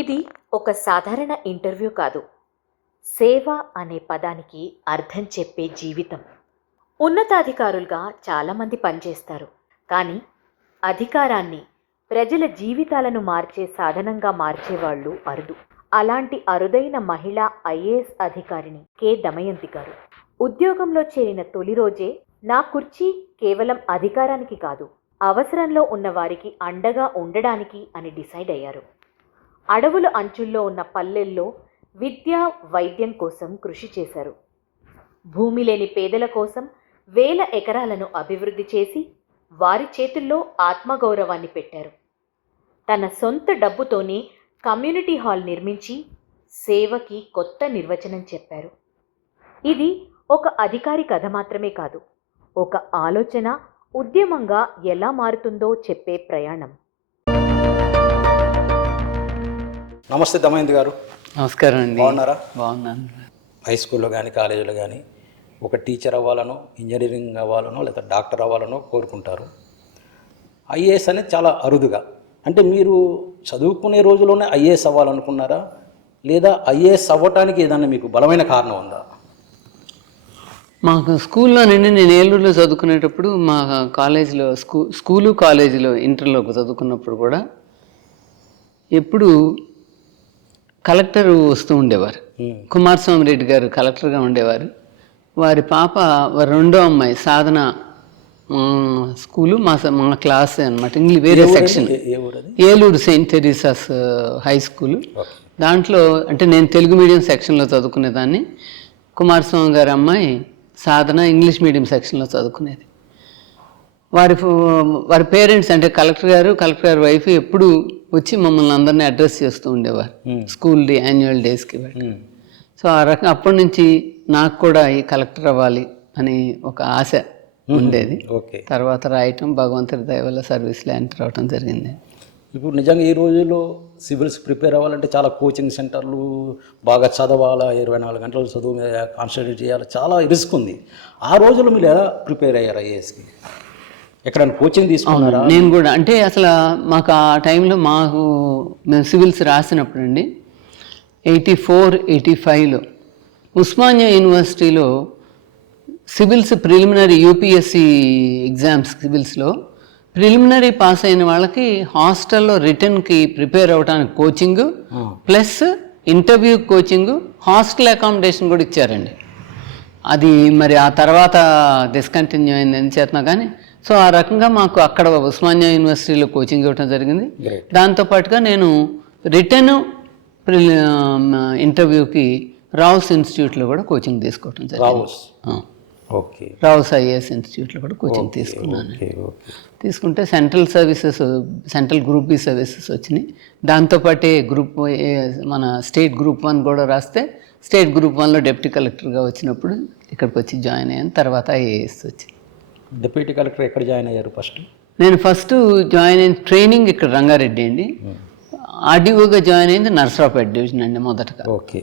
ఇది ఒక సాధారణ ఇంటర్వ్యూ కాదు. సేవ అనే పదానికి అర్థం చెప్పే జీవితం. ఉన్నతాధికారులుగా చాలామంది పనిచేస్తారు. కానీ అధికారాన్ని ప్రజల జీవితాలను మార్చే సాధనంగా మార్చేవాళ్ళు అరుదు. అలాంటి అరుదైన మహిళా ఐఏఎస్ అధికారిని కె దమయంతి గారు. ఉద్యోగంలో చేరిన తొలి రోజే నా కుర్చీ కేవలం అధికారానికి కాదు, అవసరంలో ఉన్న వారికి అండగా ఉండడానికి అని డిసైడ్ అయ్యారు. అడవుల అంచుల్లో ఉన్న పల్లెల్లో విద్య, వైద్యం కోసం కృషి చేశారు. భూమి లేని పేదల కోసం వేల ఎకరాలను అభివృద్ధి చేసి వారి చేతుల్లో ఆత్మగౌరవాన్ని పెట్టారు. తన సొంత డబ్బుతోనే కమ్యూనిటీ హాల్ నిర్మించి సేవకి కొత్త నిర్వచనం చెప్పారు. ఇది ఒక అధికారి కథ మాత్రమే కాదు, ఒక ఆలోచన ఉద్యమంగా ఎలా మారుతుందో చెప్పే ప్రయాణం. నమస్తే దమయంతి గారు. నమస్కారం అండి. బాగున్నారా? బాగున్నాను. హై స్కూల్లో కానీ కాలేజీలో కానీ ఒక టీచర్ అవ్వాలనో, ఇంజనీరింగ్ అవ్వాలనో, లేదా డాక్టర్ అవ్వాలనో కోరుకుంటారు. ఐఏఎస్ అనేది చాలా అరుదుగా, అంటే మీరు చదువుకునే రోజుల్లోనే ఐఏఎస్ అవ్వాలనుకున్నారా, లేదా ఐఏఎస్ అవ్వటానికి ఏదన్నా మీకు బలమైన కారణం ఉందా? మాకు స్కూల్లో నేను ఏలూరులో చదువుకునేటప్పుడు మా కాలేజీలో స్కూలు కాలేజీలో ఇంటర్లో చదువుకున్నప్పుడు కూడా ఎప్పుడు కలెక్టర్ వస్తూ ఉండేవారు. కుమారస్వామి రెడ్డి గారు కలెక్టర్గా ఉండేవారు. వారి పాప రెండో అమ్మాయి సాధన స్కూలు మా క్లాస్ అనమాట. ఇంగ్లీష్ వేరే section, Eluru Saint Teresa's high school. దాంట్లో అంటే నేను తెలుగు మీడియం సెక్షన్లో చదువుకునేదాన్ని. కుమారస్వామి గారి అమ్మాయి సాధన ఇంగ్లీష్ మీడియం సెక్షన్లో చదువుకునేది. వారి పేరెంట్స్ అంటే కలెక్టర్ గారు వైఫ్ ఎప్పుడు వచ్చి మమ్మల్ని అందరినీ అడ్రస్ చేస్తూ ఉండేవారు స్కూల్ యాన్యువల్ డేస్కి. సో ఆ రకంగా అప్పటి నుంచి నాకు కూడా ఈ కలెక్టర్ అవ్వాలి అని ఒక ఆశ ఉండేది. తర్వాత రాయటం, భగవంతుడి దయ వల్ల సర్వీస్లో ఎంటర్ అవటం జరిగింది. ఇప్పుడు నిజంగా ఈ రోజుల్లో సివిల్స్ ప్రిపేర్ అవ్వాలంటే చాలా కోచింగ్ సెంటర్లు, బాగా చదవాలా, 24 గంటలు చదువు మీద కాన్సన్ట్రేట్ చేయాలి, చాలా రిస్క్ ఉంది. ఆ రోజుల్లో మీరు ఎలా ప్రిపేర్ అయ్యారు ఐఏఎస్కి? ఎక్కడైనా కోచింగ్ తీసుకున్నారా? నేను కూడా అంటే అసలు మాకు ఆ టైంలో మేము సివిల్స్ రాసినప్పుడు అండి 84-85లో ఉస్మానియా యూనివర్సిటీలో సివిల్స్ ప్రిలిమినరీ యూపీఎస్సి ఎగ్జామ్స్ సివిల్స్లో ప్రిలిమినరీ పాస్ అయిన వాళ్ళకి హాస్టల్లో రిటర్న్కి ప్రిపేర్ అవ్వడానికి coaching plus interview coaching, hostel accommodation కూడా ఇచ్చారండి. అది మరి ఆ తర్వాత డిస్కంటిన్యూ అయింది అని చేస్తున్నా కానీ. సో ఆ రకంగా మాకు అక్కడ ఉస్మానియా యూనివర్సిటీలో కోచింగ్ ఇవ్వడం జరిగింది. దాంతోపాటుగా నేను రిటర్న్ ఇంటర్వ్యూకి రావుస్ ఇన్స్టిట్యూట్లో కూడా కోచింగ్ తీసుకోవటం జరిగింది. రావుస్ ఐఏఎస్ ఇన్స్టిట్యూట్లో కూడా కోచింగ్ తీసుకున్నాను. తీసుకుంటే సెంట్రల్ గ్రూప్ బి సర్వీసెస్ వచ్చినాయి. దాంతోపాటే మన స్టేట్ గ్రూప్ 1 కూడా రాస్తే స్టేట్ గ్రూప్ 1లో డిప్యూటీ కలెక్టర్గా వచ్చినప్పుడు ఇక్కడికి వచ్చి జాయిన్ అయ్యాను. తర్వాత ఐఏఎస్ వచ్చింది. డిప్యూటీ కలెక్టర్ ఎక్కడ జాయిన్ అయ్యారు ఫస్ట్? నేను ఫస్ట్ జాయిన్ అయిన ట్రైనింగ్ ఇక్కడ రంగారెడ్డి అండి. ఆర్డీఓగా జాయిన్ అయింది నర్సరావుపేట డివిజన్ అండి మొదటగా. ఓకే.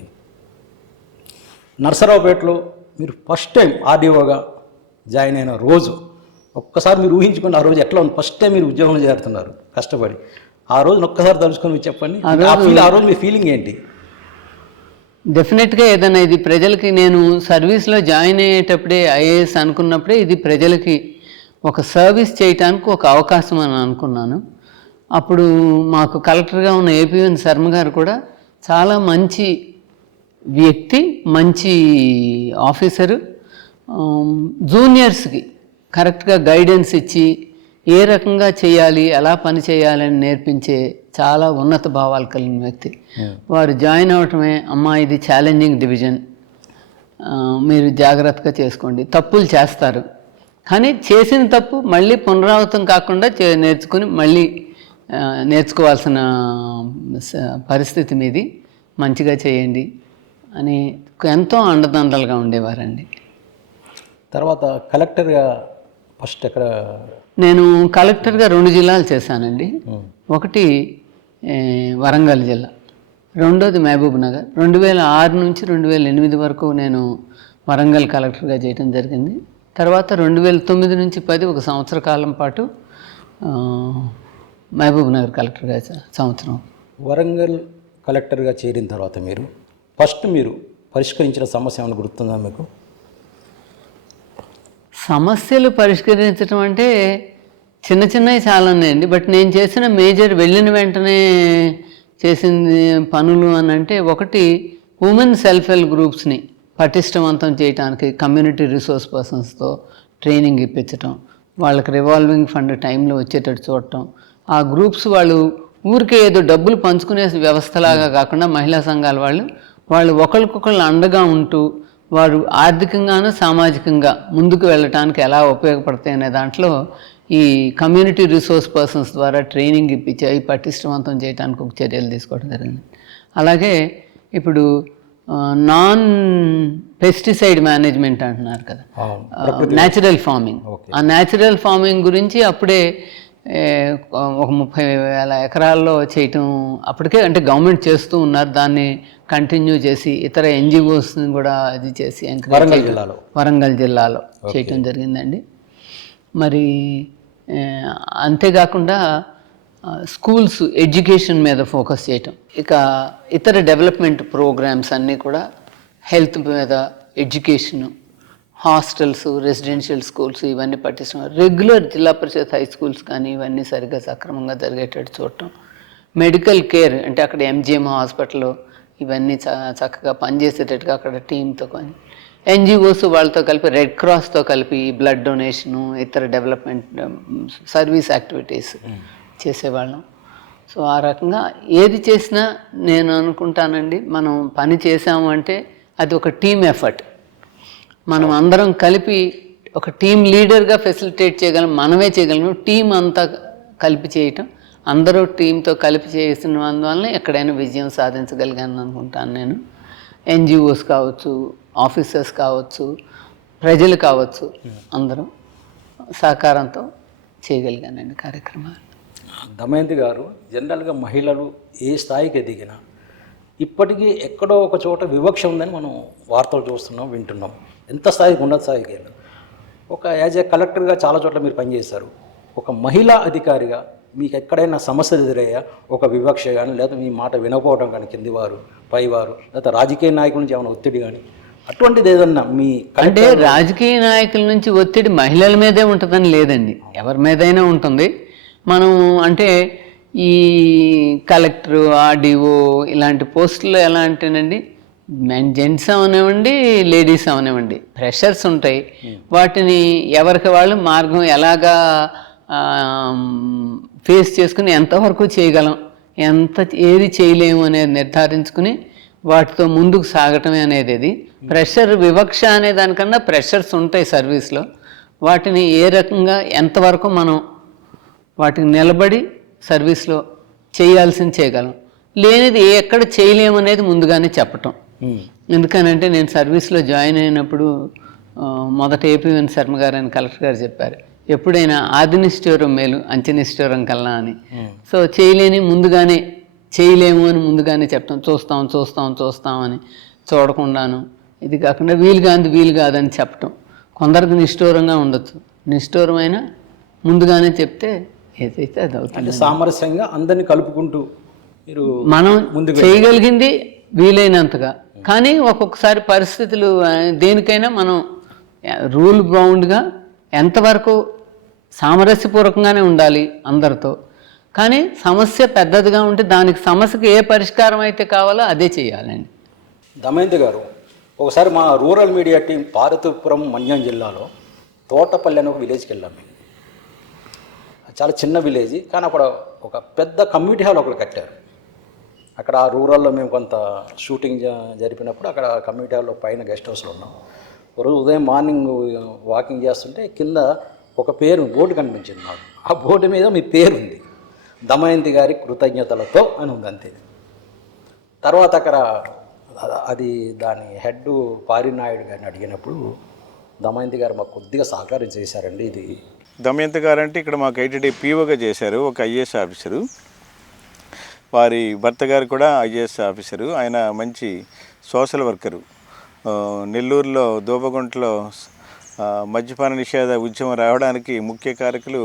నర్సరావుపేటలో మీరు ఫస్ట్ టైం ఆర్డీఓగా జాయిన్ అయిన రోజు ఒక్కసారి మీరు ఊహించుకోండి. ఆ రోజు ఎట్లా ఉంది? ఫస్ట్ టైం మీరు ఉద్యోగంలో చేరుతున్నారు కష్టపడి. ఆ రోజున ఒక్కసారి తలుచుకొని మీరు చెప్పండి, ఆ రోజు మీ ఫీలింగ్ ఏంటి? డెఫినెట్గా ఏదైనా ఇది ప్రజలకి, నేను సర్వీస్లో జాయిన్ అయ్యేటప్పుడే ఐఏఎస్ అనుకున్నప్పుడే ఇది ప్రజలకి ఒక సర్వీస్ చేయటానికి ఒక అవకాశం అని అనుకున్నాను. అప్పుడు మాకు కలెక్టర్గా ఉన్న ఏపీఎన్ శర్మ గారు కూడా చాలా మంచి వ్యక్తి, మంచి ఆఫీసరు. జూనియర్స్కి కరెక్ట్గా గైడెన్స్ ఇచ్చి ఏ రకంగా చేయాలి, ఎలా పని చేయాలని నేర్పించే చాలా ఉన్నత భావాలు కలిగిన వ్యక్తి. వారు జాయిన్ అవటమే, అమ్మా ఇది ఛాలెంజింగ్ డివిజన్, మీరు జాగ్రత్తగా చేసుకోండి, తప్పులు చేస్తారు కానీ చేసిన తప్పు మళ్ళీ పునరావృతం కాకుండా నేర్చుకుని మళ్ళీ నేర్చుకోవాల్సిన పరిస్థితి మీది, మంచిగా చేయండి అని ఎంతో అండదండలుగా ఉండేవారండి. తర్వాత కలెక్టర్గా ఫస్ట్ ఎక్కడ? నేను కలెక్టర్గా 2 జిల్లాలు చేశానండి. ఒకటి వరంగల్ జిల్లా, రెండోది మహబూబ్ నగర్. 2006 నుంచి 2008 వరకు నేను వరంగల్ కలెక్టర్గా చేయడం జరిగింది. తర్వాత 2009 నుంచి 10 ఒక సంవత్సర కాలం పాటు మహబూబ్ నగర్ కలెక్టర్గా సంవత్సరం. వరంగల్ కలెక్టర్గా చేరిన తర్వాత ఫస్ట్ మీరు పరిష్కరించిన సమస్య ఏమైనా గుర్తుందా మీకు? సమస్యలు పరిష్కరించడం అంటే చిన్న చిన్నవి చాలా ఉన్నాయండి. బట్ నేను చేసిన మేజర్ వెళ్ళిన వెంటనే చేసింది పనులు అని అంటే, ఒకటి ఉమెన్ సెల్ఫ్ హెల్ప్ గ్రూప్స్ని పటిష్టవంతం చేయడానికి కమ్యూనిటీ రిసోర్స్ పర్సన్స్తో ట్రైనింగ్ ఇప్పించటం, వాళ్ళకి రివాల్వింగ్ ఫండ్ టైంలో వచ్చేటట్టు చూడటం. ఆ గ్రూప్స్ వాళ్ళు ఊరికే ఏదో డబ్బులు పంచుకునే వ్యవస్థలాగా కాకుండా మహిళా సంఘాల వాళ్ళు ఒకరికొకళ్ళు అండగా ఉంటూ వారు ఆర్థికంగాను సామాజికంగా ముందుకు వెళ్ళటానికి ఎలా ఉపయోగపడతాయి అనే దాంట్లో ఈ కమ్యూనిటీ రిసోర్స్ పర్సన్స్ ద్వారా ట్రైనింగ్ ఇప్పించి అవి పటిష్టవంతం చేయడానికి ఒక చర్యలు తీసుకోవడం జరిగింది. అలాగే ఇప్పుడు నాన్ పెస్టిసైడ్ మేనేజ్మెంట్ అంటున్నారు కదా, న్యాచురల్ ఫార్మింగ్. ఆ న్యాచురల్ ఫార్మింగ్ గురించి అప్పుడే ఒక 30,000 ఎకరాల్లో చేయటం అప్పటికే, అంటే గవర్నమెంట్ చేస్తూ ఉన్నారు, దాన్ని కంటిన్యూ చేసి ఇతర ఎన్జిఓస్ని కూడా అది చేసి వరంగల్ జిల్లాలో చేయటం జరిగిందండి. మరి అంతేకాకుండా స్కూల్స్ ఎడ్యుకేషన్ మీద ఫోకస్ చేయటం, ఇక ఇతర డెవలప్మెంట్ ప్రోగ్రామ్స్ అన్నీ కూడా హెల్త్ మీద, ఎడ్యుకేషను, హాస్టల్స్, రెసిడెన్షియల్ స్కూల్స్ ఇవన్నీ పట్టిస్తున్నారు. రెగ్యులర్ జిల్లా పరిషత్ హై స్కూల్స్ కానీ ఇవన్నీ సరిగ్గా సక్రమంగా జరిగేటట్టు చూడటం. మెడికల్ కేర్ అంటే అక్కడ ఎంజిఎం హాస్పిటల్ ఇవన్నీ చక్కగా పనిచేసేటట్టుగా అక్కడ టీంతో కానీ, ఎన్జిఓస్ వాళ్ళతో కలిపి, రెడ్ క్రాస్తో కలిపి బ్లడ్ డొనేషను, ఇతర డెవలప్మెంట్ సర్వీస్ యాక్టివిటీస్ చేసేవాళ్ళం. సో ఆ రకంగా ఏది చేసినా నేను అనుకుంటానండి, మనం పని చేసాము అంటే అది ఒక టీమ్ ఎఫర్ట్. మనం అందరం కలిపి ఒక టీం లీడర్గా ఫెసిలిటేట్ చేయగలం, మనమే చేయగలం. టీం అంతా కలిపి చేయటం, అందరూ టీంతో కలిపి చేసిన అందువల్ల ఎక్కడైనా విజయం సాధించగలిగాను అనుకుంటాను నేను. ఎన్జిఓస్ కావచ్చు, ఆఫీసర్స్ కావచ్చు, ప్రజలు కావచ్చు, అందరం సహకారంతో చేయగలిగానండి కార్యక్రమాలు. దమయంతి గారు, జనరల్గా మహిళలు ఏ స్థాయికి ఎదిగినా ఇప్పటికీ ఎక్కడో ఒక చోట వివక్ష ఉందని మనం వార్తలు చూస్తున్నాం, వింటున్నాం. ఎంత స్థాయికి ఉన్నత స్థాయికి వెళ్ళి ఒక యాజ్ ఏ కలెక్టర్గా చాలా చోట్ల మీరు పనిచేశారు. ఒక మహిళా అధికారిగా మీకు ఎక్కడైనా సమస్యలు ఎదురయ్యా, ఒక వివక్ష కానీ, లేదా మీ మాట వినకపోవడం కానీ, కిందివారు పైవారు, లేదా రాజకీయ నాయకుల నుంచి ఏమైనా ఒత్తిడి కానీ అటువంటిది ఏదన్నా మీ అంటే రాజకీయ నాయకుల నుంచి ఒత్తిడి మహిళల మీదే ఉంటుందని లేదండి, ఎవరి మీదైనా ఉంటుంది. మనం అంటే ఈ కలెక్టరు, ఆర్డీఓ ఇలాంటి పోస్టులు ఎలా అంటేనండి, జెంట్స్ అవనివ్వండి, లేడీస్ అవనివ్వండి, ప్రెషర్స్ ఉంటాయి. వాటిని ఎవరికి వాళ్ళు మార్గం ఎలాగా ఫేస్ చేసుకుని ఎంతవరకు చేయగలం, ఏది చేయలేము అనేది నిర్ధారించుకుని వాటితో ముందుకు సాగటమే అనేది. ఇది ప్రెషర్ వివక్ష అనే దానికన్నా ప్రెషర్స్ ఉంటాయి సర్వీస్లో. వాటిని ఏ రకంగా ఎంతవరకు మనం వాటికి నిలబడి సర్వీస్లో చేయాల్సింది చేయగలం, లేనిది ఎక్కడ చేయలేము అనేది ముందుగానే చెప్పటం. ఎందుకనంటే నేను సర్వీస్లో జాయిన్ అయినప్పుడు మొదట ఏపీఎన్ శర్మ గారు అని కలెక్టర్ గారు చెప్పారు, ఎప్పుడైనా ఆదినిష్ఠూరం మేలు అంచెనిష్ఠూరం కల్లా అని. సో చేయలేని ముందుగానే, చేయలేము అని ముందుగానే చెప్పటం, చూస్తాం అని చూడకుండాను, ఇది కాకుండా వీలు కాదని చెప్పటం. కొందరికి నిష్ఠూరంగా ఉండొచ్చు, నిష్ఠూరమైన ముందుగానే చెప్తే ఏదైతే అది అవుతుంది. సామరస్యంగా అందరినీ కలుపుకుంటూ మీరు మనం చేయగలిగింది వీలైనంతగా. కానీ ఒక్కొక్కసారి పరిస్థితులు దేనికైనా మనం రూల్ బౌండ్గా ఎంతవరకు సామరస్యపూర్వకంగానే ఉండాలి అందరితో. కానీ సమస్య పెద్దదిగా ఉంటే దానికి సమస్యకి ఏ పరిష్కారం అయితే కావాలో అదే చేయాలండి. దమయంతి గారు, ఒకసారి మా rural media team Parvathipuram Manyam జిల్లాలో తోటపల్లి అనే ఒక విలేజ్కి వెళ్ళాం. చాలా చిన్న విలేజ్, కానీ అక్కడ ఒక పెద్ద కమ్యూనిటీ హాల్ ఒకరు కట్టారు. అక్కడ ఆ రూరల్లో మేము కొంత షూటింగ్ జరిపినప్పుడు అక్కడ కమ్యూనిటీ హాల్లో పైన గెస్ట్ హౌస్లో ఉన్నాం. ఒకరోజు ఉదయం మార్నింగ్ వాకింగ్ చేస్తుంటే కింద ఒక పేరు బోర్డు కనిపించింది నాకు. ఆ బోర్డు మీద మీ పేరు ఉంది, దమయంతి గారి కృతజ్ఞతలతో అని ఉంది, అంతే. తర్వాత అక్కడ అది దాని హెడ్ పారినాయుడు గారిని అడిగినప్పుడు దమయంతి గారు మాకు కొద్దిగా సహకారం చేశారండి. ఇది దమయంతి గారు అంటే ఇక్కడ మాకు ఐటీడీ పీఓగా చేశారు, ఒక ఐఏఎస్ ఆఫీసరు. వారి భర్త గారు కూడా ఐఏఎస్ ఆఫీసరు. ఆయన మంచి సోషల్ వర్కరు. నెల్లూరులో దోబగుంటలో మద్యపాన నిషేధ ఉద్యమం రావడానికి ముఖ్య కారకులు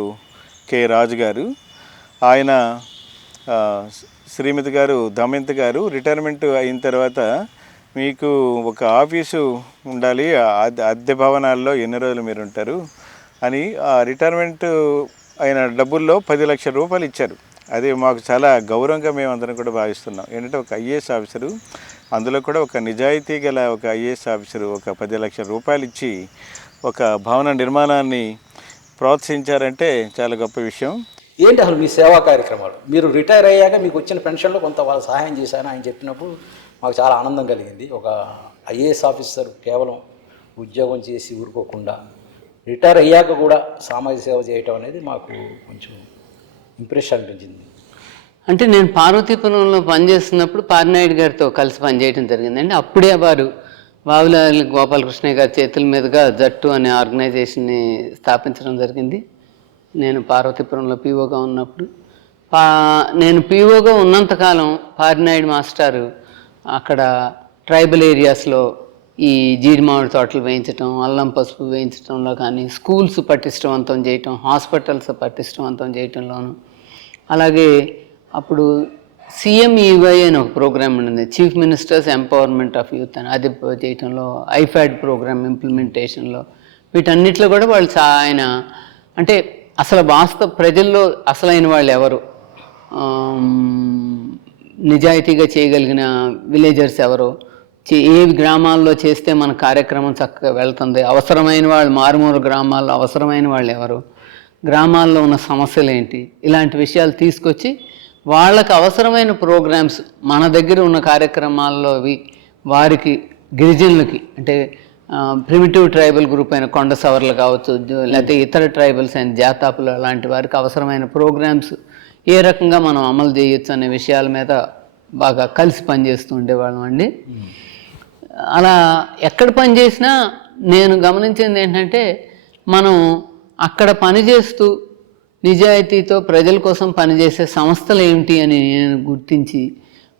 కె రాజు గారు. ఆయన శ్రీమతి గారు దమయంతి గారు రిటైర్మెంట్ అయిన తర్వాత మీకు ఒక ఆఫీసు ఉండాలి, అద్దె భవనాల్లో ఎన్ని రోజులు మీరు ఉంటారు అని ఆ రిటైర్మెంట్ అయిన డబ్బుల్లో 10 లక్షల రూపాయలు ఇచ్చారు. అది మాకు చాలా గౌరవంగా మేమందరం కూడా భావిస్తున్నాం. ఏంటంటే ఒక ఐఏఎస్ ఆఫీసరు, అందులో కూడా ఒక నిజాయితీ గల ఒక ఐఏఎస్ ఆఫీసరు ఒక 10 లక్షల రూపాయలు ఇచ్చి ఒక భవన నిర్మాణాన్ని ప్రోత్సహించారంటే చాలా గొప్ప విషయం. ఏంటి అసలు మీ సేవా కార్యక్రమాలు? మీరు రిటైర్ అయ్యాక మీకు వచ్చిన పెన్షన్లో కొంత వాళ్ళ సహాయం చేశాను ఆయన చెప్పినప్పుడు మాకు చాలా ఆనందం కలిగింది. ఒక ఐఏఎస్ ఆఫీసర్ కేవలం ఉద్యోగం చేసి ఊరుకోకుండా రిటైర్ అయ్యాక కూడా సామాజిక సేవ చేయటం అనేది మాకు కొంచెం ఇంప్రెషన్ అనిపించింది. అంటే నేను పార్వతీపురంలో పనిచేస్తున్నప్పుడు పారినాయుడు గారితో కలిసి పనిచేయడం జరిగిందండి. అప్పుడే వారు వావులాలి గోపాలకృష్ణయ్య గారి చేతుల మీదుగా జట్టు అనే ఆర్గనైజేషన్ని స్థాపించడం జరిగింది. నేను పార్వతీపురంలో పీఓగా ఉన్నప్పుడు నేను పీఓగా ఉన్నంతకాలం పారినాయుడు మాస్టారు అక్కడ ట్రైబల్ ఏరియాస్లో ఈ జీడిమామిడి తోటలు వేయించడం, అల్లం పసుపు వేయించడంలో కానీ, స్కూల్స్ పటిష్టవంతం చేయటం, హాస్పిటల్స్ పటిష్టవంతం చేయటంలోను, అలాగే అప్పుడు CMEY అని ఒక ప్రోగ్రామ్ ఉండింది, chief ministers empowerment of youth అని, అది చేయటంలో, ఐఫాడ్ ప్రోగ్రామ్ ఇంప్లిమెంటేషన్లో, వీటన్నిటిలో కూడా వాళ్ళు ఆయన అంటే అసలు వాస్తవ ప్రజల్లో అసలైన వాళ్ళు ఎవరు, నిజాయితీగా చేయగలిగిన విలేజర్స్ ఎవరు, ఏ గ్రామాల్లో చేస్తే మన కార్యక్రమం చక్కగా వెళ్తుంది, అవసరమైన వాళ్ళు మారుమూల గ్రామాల్లో అవసరమైన వాళ్ళు ఎవరు, గ్రామాల్లో ఉన్న సమస్యలు ఏంటి, ఇలాంటి విషయాలు తీసుకొచ్చి వాళ్ళకి అవసరమైన ప్రోగ్రామ్స్ మన దగ్గర ఉన్న కార్యక్రమాల్లో వారికి గిరిజనులకి అంటే ప్రిమిటివ్ ట్రైబల్ గ్రూప్ అయిన కొండ సవర్లు కావచ్చు, లేకపోతే ఇతర ట్రైబల్స్ అయిన జాతాపులు అలాంటి వారికి అవసరమైన ప్రోగ్రామ్స్ ఏ రకంగా మనం అమలు చేయొచ్చు అనే విషయాల మీద బాగా కలిసి పనిచేస్తూ ఉండేవాళ్ళం అండి. అలా ఎక్కడ పనిచేసినా నేను గమనించింది ఏంటంటే, మనం అక్కడ పనిచేస్తూ నిజాయితీతో ప్రజల కోసం పనిచేసే సంస్థలు ఏమిటి అని నేను గుర్తించి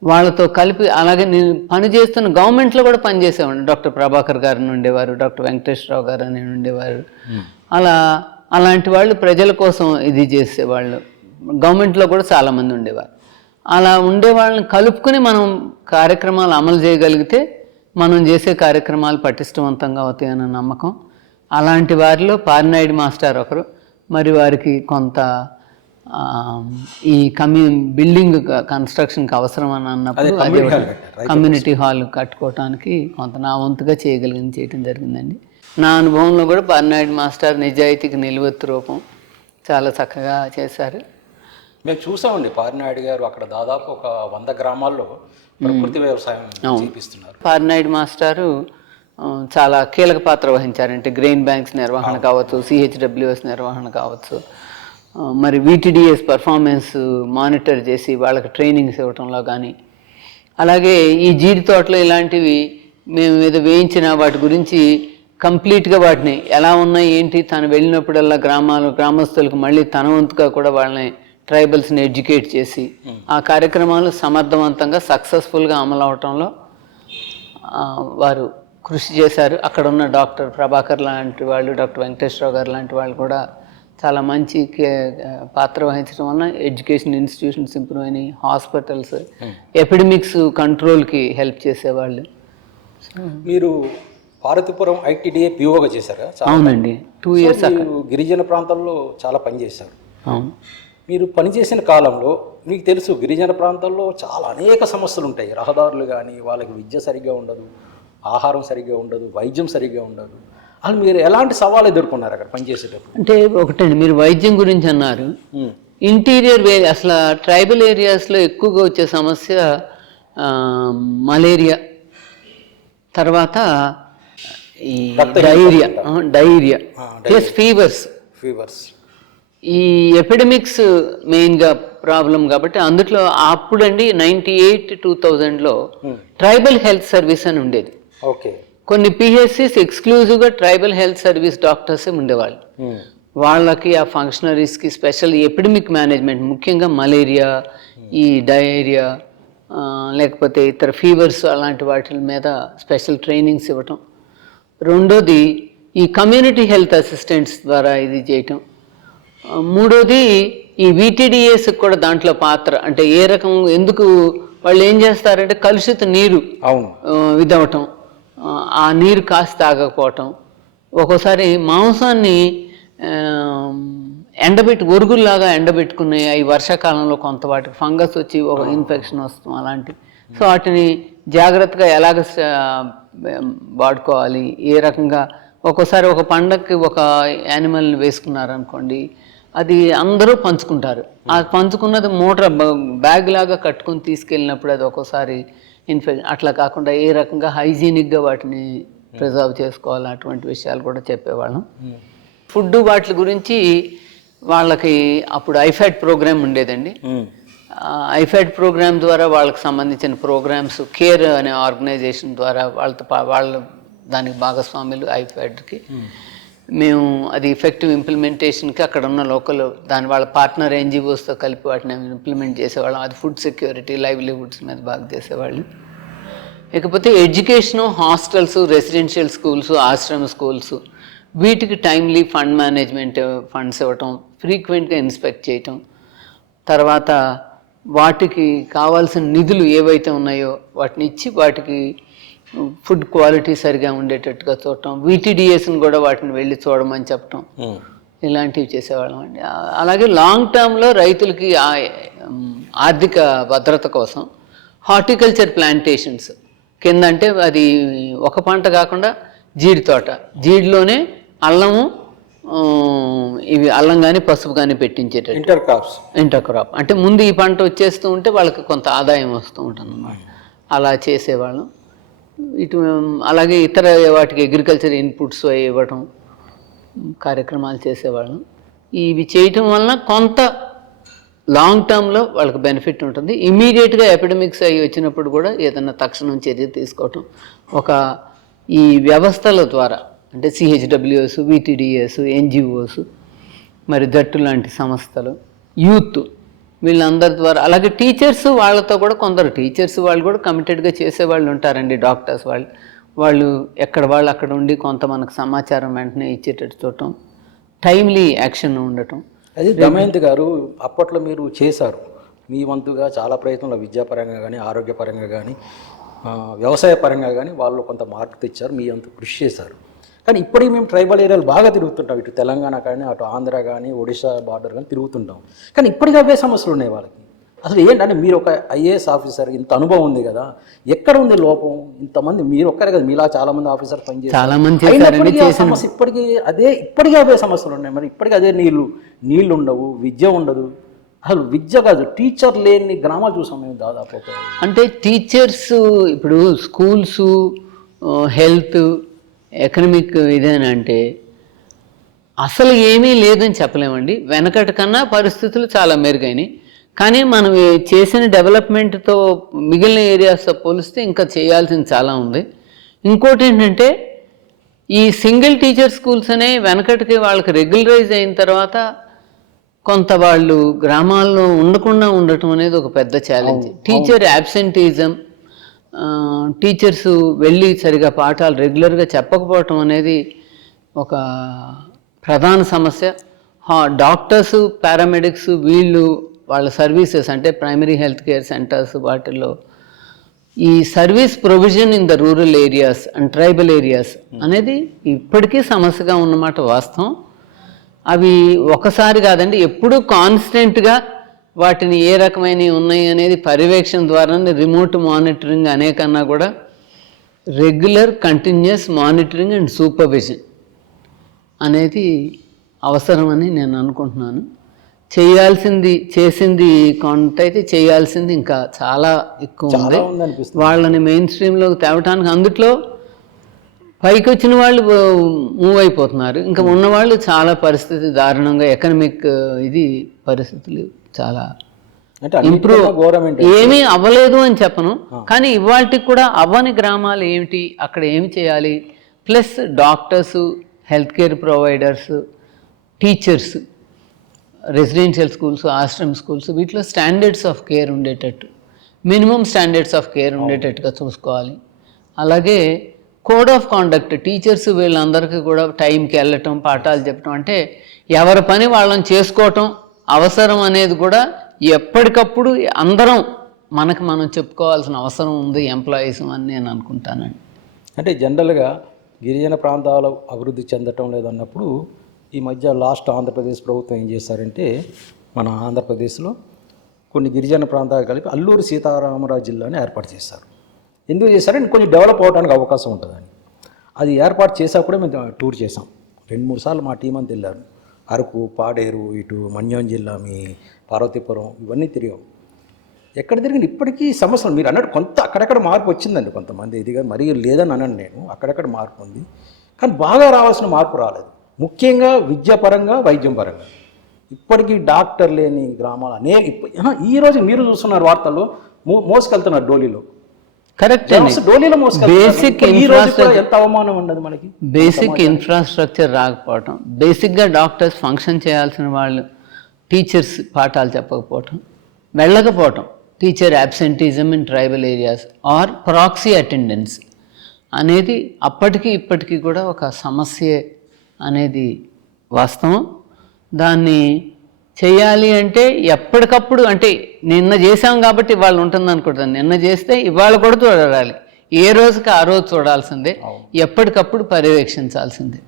వాళ్ళతో కలిపి, అలాగే నేను పనిచేస్తున్న గవర్నమెంట్లో కూడా పనిచేసేవాడిని. డాక్టర్ ప్రభాకర్ గారు ఉండేవారు, డాక్టర్ వెంకటేశ్వరరావు గారు అని ఉండేవారు. అలాంటి వాళ్ళు ప్రజల కోసం ఇది చేసేవాళ్ళు. గవర్నమెంట్లో కూడా చాలామంది ఉండేవారు. అలా ఉండేవాళ్ళని కలుపుకొని మనం కార్యక్రమాలు అమలు చేయగలిగితే మనం చేసే కార్యక్రమాలు పటిష్టవంతంగా అవుతాయన్న నమ్మకం. అలాంటి వారిలో పారినాయుడు మాస్టర్ ఒకరు. మరి వారికి కొంత ఈ బిల్డింగ్ కన్స్ట్రక్షన్కి అవసరం అని అన్నప్పుడు అదే కమ్యూనిటీ హాల్ కట్టుకోవటానికి కొంత నా వంతుగా చేయటం జరిగిందండి. నా అనుభవంలో కూడా పారినాయుడు మాస్టర్ నిజాయితీకి నిలువెత్తు రూపం, చాలా చక్కగా చేశారు. మేము చూసామండి పారినాయుడు గారు అక్కడ దాదాపు ఒక 100 గ్రామాల్లో ప్రకృతి వ్యవసాయం చేపిస్తున్నారు. పారినాయుడు మాస్టారు చాలా కీలక పాత్ర వహించారంటే గ్రెయిన్ బ్యాంక్స్ నిర్వహణ కావచ్చు, CHWS నిర్వహణ కావచ్చు, మరి VTDS పర్ఫార్మెన్స్ మానిటర్ చేసి వాళ్ళకి ట్రైనింగ్స్ ఇవ్వటంలో కానీ, అలాగే ఈ జీడి తోటలు ఇలాంటివి మేము ఏదో వేయించిన వాటి గురించి కంప్లీట్గా వాటిని ఎలా ఉన్నాయి ఏంటి తను వెళ్ళినప్పుడల్లా గ్రామస్తులకు మళ్ళీ తన వంతుగా కూడా వాళ్ళని ట్రైబల్స్ని ఎడ్యుకేట్ చేసి ఆ కార్యక్రమాలు సమర్థవంతంగా సక్సెస్ఫుల్గా అమలు అవటంలో వారు కృషి చేశారు. అక్కడ ఉన్న డాక్టర్ ప్రభాకర్ లాంటి వాళ్ళు, డాక్టర్ వెంకటేశ్వరరావు గారు లాంటి వాళ్ళు కూడా చాలా మంచి పాత్ర వహించడం వలన ఎడ్యుకేషన్ ఇన్స్టిట్యూషన్స్ ఇంప్రూవ్ అయినాయి, హాస్పిటల్స్, ఎపిడమిక్స్ కంట్రోల్కి హెల్ప్ చేసేవాళ్ళు. మీరు పార్వతీపురం ITDA POగా చేశారు. అవునండి, 2 years. గిరిజన ప్రాంతాల్లో చాలా పనిచేశారు. అవును. మీరు పనిచేసిన కాలంలో మీకు తెలుసు గిరిజన ప్రాంతాల్లో చాలా అనేక సమస్యలు ఉంటాయి. రహదారులు కానీ, వాళ్ళకి విద్య సరిగ్గా ఉండదు, ఆహారం సరిగ్గా ఉండదు, వైద్యం సరిగ్గా ఉండదు. అసలు మీరు ఎలాంటి సవాలు ఎదుర్కొన్నారు అక్కడ పనిచేసేటప్పుడు? అంటే ఒకటండి, మీరు వైద్యం గురించి అన్నారు. ఇంటీరియర్ అసలు ట్రైబల్ ఏరియాస్లో ఎక్కువగా వచ్చే సమస్య మలేరియా, తర్వాత ఈ డైరియా ప్లస్ ఫీవర్స్. ఈ ఎపిడమిక్స్ మెయిన్గా ప్రాబ్లం కాబట్టి అందులో అప్పుడండి 98-2000లో ట్రైబల్ హెల్త్ సర్వీస్ అని ఉండేది. ఓకే. కొన్ని PHCs ఎక్స్క్లూజివ్గా ట్రైబల్ హెల్త్ సర్వీస్ డాక్టర్సే ఉండేవాళ్ళు. వాళ్ళకి ఆ ఫంక్షనరీస్కి స్పెషల్ ఎపిడమిక్ మేనేజ్మెంట్, ముఖ్యంగా మలేరియా, ఈ డయేరియా, లేకపోతే ఇతర ఫీవర్స్ అలాంటి వాటి మీద స్పెషల్ ట్రైనింగ్స్ ఇవ్వటం. రెండోది ఈ కమ్యూనిటీ హెల్త్ అసిస్టెంట్స్ ద్వారా ఇది చేయటం. మూడోది ఈ వీటీడీఎస్ కూడా దాంట్లో పాత్ర, అంటే ఏ రకం ఎందుకు వాళ్ళు ఏం చేస్తారంటే కలుషిత నీరు అవును ఇదవటం, ఆ నీరు కాసి తాగకపోవటం, ఒక్కోసారి మాంసాన్ని ఒరుగుల్లాగా ఎండబెట్టుకునే ఈ వర్షాకాలంలో కొంత వాటికి ఫంగస్ వచ్చి ఒక ఇన్ఫెక్షన్ వస్తాం అలాంటివి. సో వాటిని జాగ్రత్తగా ఎలాగ వాడుకోవాలి, ఏ రకంగా. ఒక్కోసారి ఒక పండగకి ఒక యానిమల్ని వేసుకున్నారనుకోండి, అది అందరూ పంచుకుంటారు. ఆ పంచుకున్నది బ్యాగ్ లాగా కట్టుకుని తీసుకెళ్ళినప్పుడు అది ఒక్కోసారి ఇన్ఫెక్షన్. అట్లా కాకుండా ఏ రకంగా హైజీనిక్గా వాటిని ప్రిజర్వ్ చేసుకోవాలి, అటువంటి విషయాలు కూడా చెప్పేవాళ్ళం. ఫుడ్ వాటి గురించి వాళ్ళకి అప్పుడు ఐఫాడ్ ప్రోగ్రామ్ ఉండేదండి. ఐఫాడ్ ప్రోగ్రామ్ ద్వారా వాళ్ళకి సంబంధించిన ప్రోగ్రామ్స్ కేర్ అనే ఆర్గనైజేషన్ ద్వారా వాళ్ళ దానికి భాగస్వాములు ఐఫాడ్కి. మేము అది ఎఫెక్టివ్ ఇంప్లిమెంటేషన్కి అక్కడ ఉన్న లోకల్ వాళ్ళ పార్ట్నర్ ఎన్జిఓస్తో కలిపి వాటిని ఇంప్లిమెంట్ చేసేవాళ్ళం. అది ఫుడ్ సెక్యూరిటీ, లైవ్లీహుడ్స్ మీద బాగా చేసేవాళ్ళు. ఇకపోతే ఎడ్యుకేషను, హాస్టల్స్, రెసిడెన్షియల్ స్కూల్స్, ఆశ్రమ స్కూల్స్, వీటికి టైమ్లీ ఫండ్ మేనేజ్మెంట్ ఫండ్స్ ఇవ్వటం, ఫ్రీక్వెంట్గా ఇన్స్పెక్ట్ చేయటం, తర్వాత వాటికి కావాల్సిన నిధులు ఏవైతే ఉన్నాయో వాటిని ఇచ్చి వాటికి ఫుడ్ క్వాలిటీ సరిగా ఉండేటట్టుగా చూడటం, వీటీడీఎస్ని కూడా వాటిని వెళ్ళి చూడమని చెప్పటం, ఇలాంటివి చేసేవాళ్ళం అండి. అలాగే లాంగ్ టర్మ్లో రైతులకి ఆర్థిక భద్రత కోసం హార్టికల్చర్ ప్లాంటేషన్స్ కింద, అంటే అది ఒక పంట కాకుండా జీడి తోట, జీడిలోనే అల్లము, ఇవి అల్లం కానీ పసుపు కానీ పెట్టించేటట్టు ఇంటర్ క్రాప్, అంటే ముందు ఈ పంట వచ్చేస్తూ ఉంటే వాళ్ళకి కొంత ఆదాయం వస్తూ ఉంటుంది అన్నమాట. అలా చేసేవాళ్ళం. అలాగే ఇతర వాటికి అగ్రికల్చర్ ఇన్పుట్స్ ఇవ్వటం కార్యక్రమాలు చేసేవాళ్ళం. ఇవి చేయటం వలన కొంత లాంగ్ టర్మ్లో వాళ్ళకి బెనిఫిట్ ఉంటుంది. ఇమీడియట్గా ఎపిడమిక్స్ అయ్యి వచ్చినప్పుడు కూడా ఏదైనా తక్షణం చర్య తీసుకోవటం ఈ వ్యవస్థల ద్వారా, అంటే సిహెచ్డబ్ల్యూఎస్, వీటీడీఎస్, ఎన్జిఓస్, మరి జట్టు లాంటి సంస్థలు, యూత్, వీళ్ళందరి ద్వారా. అలాగే టీచర్స్, వాళ్ళతో కూడా కొందరు టీచర్స్ వాళ్ళు కూడా కమిటెడ్గా చేసేవాళ్ళు ఉంటారండి. డాక్టర్స్ వాళ్ళు ఎక్కడ వాళ్ళు అక్కడ ఉండి కొంత మనకు సమాచారం వెంటనే ఇచ్చేటట్టు చూడటం, టైమ్లీ యాక్షన్ ఉండటం. అది దమయంతి గారు అప్పట్లో మీరు చేశారు మీ వంతుగా చాలా ప్రయత్నంలో, విద్యాపరంగా కానీ, ఆరోగ్యపరంగా కానీ, వ్యవసాయ పరంగా కానీ వాళ్ళు కొంత మార్పు తెచ్చారు, మీ అంత కృషి చేశారు. కానీ ఇప్పటికీ మేము ట్రైబల్ ఏరియాలు బాగా తిరుగుతుంటాం, ఇటు తెలంగాణ కానీ, అటు ఆంధ్ర కానీ, ఒడిశా బార్డర్ కానీ తిరుగుతుంటాం. కానీ ఇప్పటికీ అవే సమస్యలు ఉన్నాయి వాళ్ళకి. అసలు ఏంటంటే మీరు ఒక ఐఏఎస్ ఆఫీసర్, ఇంత అనుభవం ఉంది కదా, ఎక్కడ ఉంది లోపం? ఇంతమంది మీరు ఒక్కరే కదా, మీలా చాలా మంది ఆఫీసర్ పనిచేస్తారు, సమస్య ఇప్పటికీ అవే సమస్యలు ఉన్నాయి. మరి ఇప్పటికీ అదే నీళ్లు ఉండవు, విద్య ఉండదు. అసలు విద్య కాదు, టీచర్ లేని గ్రామాలు చూసాం మేము దాదాపు. అంటే టీచర్స్ ఇప్పుడు స్కూల్స్, హెల్త్, ఎకనమిక్ ఇదేనంటే అసలు ఏమీ లేదని చెప్పలేమండి. వెనకటి కన్నా పరిస్థితులు చాలా మెరుగైనాయి. కానీ మనం చేసిన డెవలప్మెంట్తో మిగిలిన ఏరియాస్తో పోలిస్తే ఇంకా చేయాల్సింది చాలా ఉంది. ఇంకోటి ఏంటంటే ఈ సింగిల్ టీచర్ స్కూల్స్ అనే వెనకటికి వాళ్ళకి రెగ్యులరైజ్ అయిన తర్వాత కొంత వాళ్ళు గ్రామాల్లో ఉండకుండా ఉండటం అనేది ఒక పెద్ద ఛాలెంజ్. టీచర్ యాబ్సెంటీజం, టీచర్స్ వెళ్ళి సరిగా పాఠాలు రెగ్యులర్గా చెప్పకపోవటం అనేది ఒక ప్రధాన సమస్య. డాక్టర్స్, పారామెడిక్స్ వాళ్ళ సర్వీసెస్, అంటే ప్రైమరీ హెల్త్ కేర్ సెంటర్స్, వాటిల్లో ఈ service provision in the rural areas and tribal areas అనేది ఇప్పటికీ సమస్యగా ఉన్నమాట వాస్తవం. అవి ఒకసారి కాదండి, ఎప్పుడూ కాన్స్టెంట్గా వాటిని ఏ రకమైనవి ఉన్నాయి అనేది పర్యవేక్షణ ద్వారా, రిమోట్ మానిటరింగ్ అనేకన్నా కూడా regular continuous monitoring and supervision అనేది అవసరమని నేను అనుకుంటున్నాను. చేసింది కొంత అయితే, చేయాల్సింది ఇంకా చాలా ఎక్కువ ఉంది. వాళ్ళని మెయిన్ స్ట్రీమ్లోకి తేవటానికి అందుట్లో పైకి వచ్చిన వాళ్ళు మూవ్ అయిపోతున్నారు, ఇంకా ఉన్నవాళ్ళు చాలా పరిస్థితి దారుణంగా, ఎకనమిక్ పరిస్థితులు చాలా ఇంప్రూవ్, ఏమీ అవ్వలేదు అని చెప్పను. కానీ ఇవాళకి కూడా అవ్వని గ్రామాలు ఏమిటి, అక్కడ ఏమి చేయాలి, plus doctors, health care providers, teachers, residential schools, Ashram schools, వీటిలో స్టాండర్డ్స్ ఆఫ్ కేర్ ఉండేటట్టు, మినిమం స్టాండర్డ్స్ ఆఫ్ కేర్ ఉండేటట్టుగా చూసుకోవాలి. అలాగే కోడ్ ఆఫ్ కాండక్ట్, టీచర్స్ వీళ్ళందరికీ కూడా టైంకి వెళ్ళటం, పాఠాలు చెప్పటం, అంటే ఎవరి పని వాళ్ళని చేసుకోవటం అవసరం అనేది కూడా ఎప్పటికప్పుడు అందరం మనకు మనం చెప్పుకోవాల్సిన అవసరం ఉంది ఎంప్లాయీస్ అని నేను అనుకుంటానండి. అంటే జనరల్గా గిరిజన ప్రాంతాలు అభివృద్ధి చెందటం లేదన్నప్పుడు ఈ మధ్య లాస్ట్ ఆంధ్రప్రదేశ్ ప్రభుత్వం ఏం చేశారంటే మన ఆంధ్రప్రదేశ్లో కొన్ని గిరిజన ప్రాంతాలు కలిపి అల్లూరు సీతారామరాజు జిల్లాని ఏర్పాటు చేశారు. ఎందుకు చేశారంటే కొంచెం డెవలప్ అవడానికి అవకాశం ఉంటుందని. అది ఏర్పాటు చేసేప్పుడే మేము టూర్ చేసాం. 2-3 సార్లు మా టీం అంతా వెళ్ళారు. అరకు, పాడేరు, ఇటు మన్యం జిల్లా, మీ పార్వతీపురం, ఇవన్నీ తిరిగాం. ఎక్కడ తిరిగిన ఇప్పటికీ సమస్యలు మీరు అన్నట్టు కొంత అక్కడక్కడ మార్పు వచ్చిందండి. కొంతమంది ఇదిగా మరీ లేదని అన్నాను నేను, అక్కడక్కడ మార్పు ఉంది. కానీ బాగా రావాల్సిన మార్పు రాలేదు. ముఖ్యంగా విద్యాపరంగా, వైద్యం పరంగా ఇప్పటికీ డాక్టర్ లేని గ్రామాలు అనేక. ఈరోజు మీరు చూస్తున్నారు వార్తల్లో మోసుకెళ్తున్నారు డోలీలో. కరెక్ట్ డోలీలో బేసిక్ ఎంత అవమానం ఉండదు మనకి. బేసిక్ ఇన్ఫ్రాస్ట్రక్చర్ రాకపోవటం, బేసిక్గా డాక్టర్స్ ఫంక్షన్ చేయాల్సిన వాళ్ళు టీచర్స్ పాఠాలు చెప్పకపోవటం, వెళ్ళకపోవటం, teacher absenteeism in tribal areas or proxy attendance అనేది అప్పటికి ఇప్పటికీ కూడా ఒక సమస్యే అనేది వాస్తవం. దాన్ని చేయాలి అంటే ఎప్పటికప్పుడు, అంటే నిన్న చేసాం కాబట్టి ఇవాళ ఉంటుంది అనుకుంటాను. నిన్న చేస్తే ఇవాళ కూడా చూడాలి, ఏ రోజుకి ఆ రోజు చూడాల్సిందే, ఎప్పటికప్పుడు పర్యవేక్షించాల్సిందే.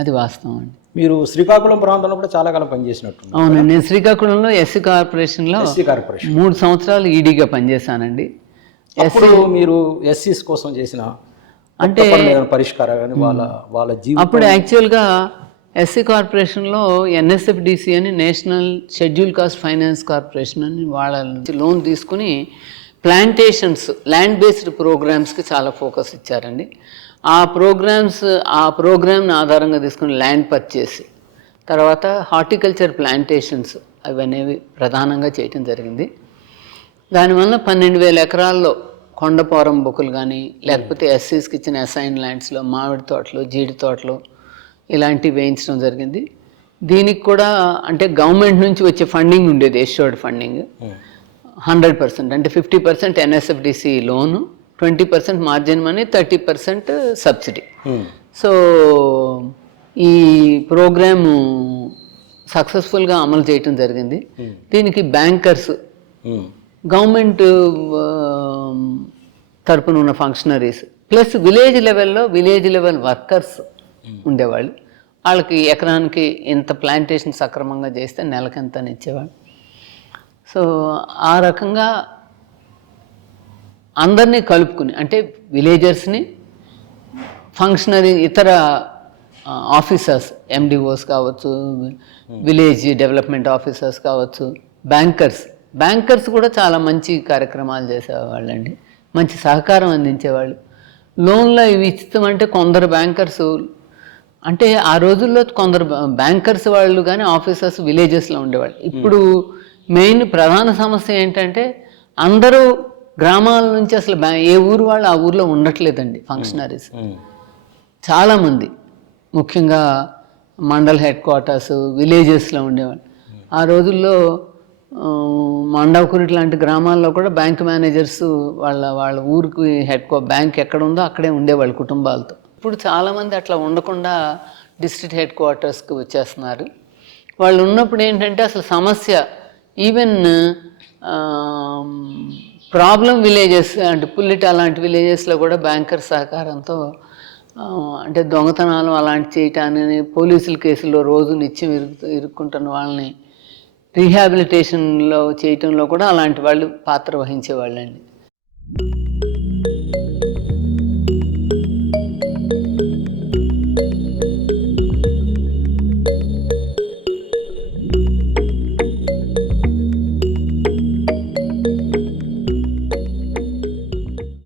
అది వాస్తవం అండి. మీరు శ్రీకాకుళం ప్రాంతంలో కూడా చాలా కాలం పనిచేసినట్టు. అవునండి, నేను శ్రీకాకుళంలో ఎస్సీ కార్పొరేషన్లో 3 సంవత్సరాలు ఈడీగా పనిచేశానండి. మీరు ఎస్సీస్ కోసం చేసిన అంటే పరిష్కారం కానీ వాళ్ళ జీవితం అప్పుడు యాక్చువల్గా ఎస్సీ కార్పొరేషన్లో ఎన్ఎస్ఎఫ్డిసి అని national schedule caste finance corporation అని వాళ్ళ నుంచి లోన్ తీసుకుని ప్లాంటేషన్స్, ల్యాండ్ బేస్డ్ ప్రోగ్రామ్స్కి చాలా ఫోకస్ ఇచ్చారండి. ఆ ప్రోగ్రామ్ని ఆధారంగా తీసుకుని ల్యాండ్ పర్చేస్, తర్వాత హార్టికల్చర్ ప్లాంటేషన్స్ అవనేవి ప్రధానంగా చేయటం జరిగింది. దానివల్ల 12,000 ఎకరాల్లో కొండపోరం బొక్కులు కానీ, లేకపోతే ఎస్సీస్కి ఇచ్చిన అసైన్ ల్యాండ్స్లో మామిడి తోటలు, జీడి తోటలు ఇలాంటివి వేయించడం జరిగింది. దీనికి కూడా అంటే గవర్నమెంట్ నుంచి వచ్చే ఫండింగ్ ఉండేది, ఎష్యూర్డ్ ఫండింగ్ 100%, అంటే 50% ఎన్ఎస్ఎఫ్డిసి లోను, 20% మార్జిన్ మనీ, 30% సబ్సిడీ. సో ఈ ప్రోగ్రాము సక్సెస్ఫుల్గా అమలు చేయటం జరిగింది. దీనికి బ్యాంకర్స్, గవర్నమెంట్ తరపున ఉన్న functionaries, plus village level workers ఉండేవాళ్ళు. వాళ్ళకి ఎకరానికి ఇంత ప్లాంటేషన్ సక్రమంగా చేస్తే నెలకి ఎంత అని ఇచ్చేవాళ్ళు. సో ఆ రకంగా అందరినీ కలుపుకుని, అంటే విలేజర్స్ని, ఫంక్షనరీ, ఇతర ఆఫీసర్స్, ఎండిఓస్ కావచ్చు, విలేజ్ డెవలప్మెంట్ ఆఫీసర్స్ కావచ్చు, బ్యాంకర్స్ కూడా చాలా మంచి కార్యక్రమాలు చేసేవాళ్ళండి, మంచి సహకారం అందించేవాళ్ళు. లోన్లో ఇవి ఇస్తామంటే కొందరు బ్యాంకర్స్, అంటే ఆ రోజుల్లో కొందరు బ్యాంకర్స్ వాళ్ళు కానీ ఆఫీసర్స్ విలేజెస్లో ఉండేవాళ్ళు. ఇప్పుడు మెయిన్ ప్రధాన సమస్య ఏంటంటే అందరూ గ్రామాల నుంచి అసలు ఏ ఊరు వాళ్ళు ఆ ఊర్లో ఉండట్లేదండి. ఫంక్షనరీస్ చాలామంది, ముఖ్యంగా మండల్ హెడ్ క్వార్టర్స్, విలేజెస్లో ఉండేవాళ్ళు. ఆ రోజుల్లో మండవకురిటి లాంటి గ్రామాల్లో కూడా బ్యాంక్ మేనేజర్స్ వాళ్ళ ఊరికి బ్యాంక్ ఎక్కడ ఉందో అక్కడే ఉండేవాళ్ళు కుటుంబాలతో. ఇప్పుడు చాలామంది అట్లా ఉండకుండా డిస్ట్రిక్ట్ హెడ్ క్వార్టర్స్కి వచ్చేస్తున్నారు. వాళ్ళు ఉన్నప్పుడు ఏంటంటే అసలు సమస్య, ఈవెన్ ప్రాబ్లం విలేజెస్ అంటే పుల్లిట అలాంటి విలేజెస్లో కూడా బ్యాంకర్ సహకారంతో, అంటే దొంగతనాలు అలాంటి చేయటాన్ని, పోలీసుల కేసుల్లో రోజు నిత్యం ఇరుక్కుంటున్న వాళ్ళని రీహాబిలిటేషన్లో చేయటంలో కూడా అలాంటి వాళ్ళు పాత్ర వహించేవాళ్ళండి.